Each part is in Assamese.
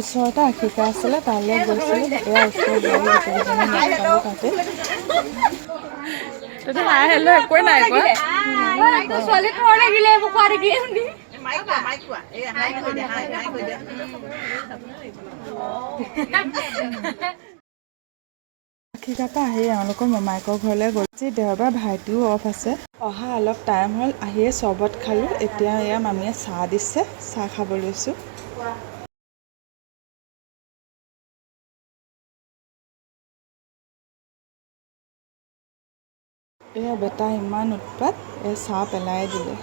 ওচৰতে আশিকা আছিলে তালৈ গৈছিলোঁ এয়া ওচৰত গোটেইকেইজনী লগ পালোঁ তাতে তহঁতি হাই হেল্ল' একোৱে নাই কোৱা ছোৱালী থৰ লাগিলে মোক কোৱা দেখি আশিকাৰ পৰা আহি এওঁলোকৰ মোমায়েকৰ ঘৰলৈ গ'ল যি দেওবাৰ ভাইটিও অফ আছে অহা অলপ টাইম হ'ল আহিয়ে চৰ্বত খালোঁ এতিয়া এয়া মামীয়ে চাহ দিছে চাহ খাব লৈছোঁ এয়া বেটা ইমান উৎপাত চাহ পেলাই দিলে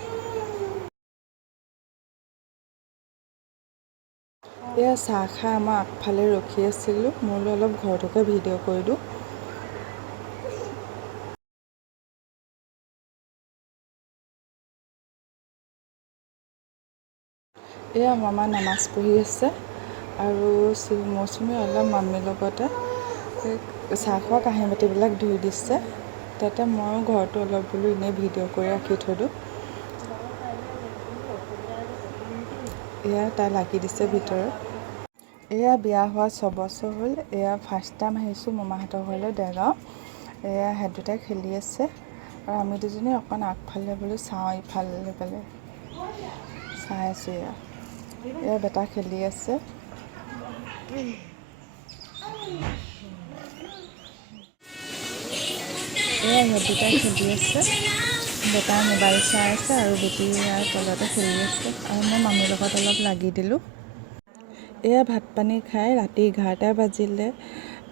এয়া চাহ খাই আমাৰ আগফালে ৰখি আছিলোঁ মোলৈ অলপ ঘৰটোকে ভিডিঅ' কৰি দিওঁ এয়া মামা নামাজ পঢ়ি আছে আৰু মৌচুমী অলপ মামীৰ লগতে চাহ খোৱা কাঁহী বাতিবিলাক ধুই দিছে তাতে ময়ো ঘৰটো অলপ বোলো এনেই ভিডিঅ' কৰি ৰাখি থৈ দিওঁ এয়া তাই লাগি দিছে ভিতৰত এয়া বিয়া হোৱা 6 বছৰ হ'ল এয়া ফাৰ্ষ্ট টাইম আহিছোঁ মামাহঁতৰ ঘৰলৈ দেৰগাঁও এয়া হেড দুটাই খেলি আছে আৰু আমি দুজনী অকণ আগফালে বোলো চাওঁ ইফালে পেলাই চাই আছোঁ এয়া বেটা খেলি আছে এয়া হেড দুটাই খেলি আছে বেটাই মোবাইল চাই আছে আৰু বেটি ইয়াৰ তলতে খেলি আছে আৰু মই মামীৰ লগত অলপ লাগি দিলোঁ এয়া ভাত পানী খাই ৰাতি 11টা বাজিলে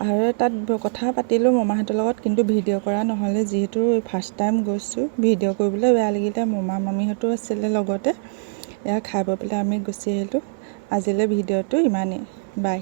আৰু তাত কথা পাতিলোঁ মামাহঁতৰ লগত কিন্তু ভিডিঅ' কৰা নহ'লে যিহেতু ফাৰ্ষ্ট টাইম গৈছোঁ ভিডিঅ' কৰিবলৈ বেয়া লাগিলে মামীহঁতো আছিলে লগতে এয়া খাই বৈ পেলাই আমি গুচি আহিলোঁ আজিলৈ ভিডিঅ'টো ইমানেই বাই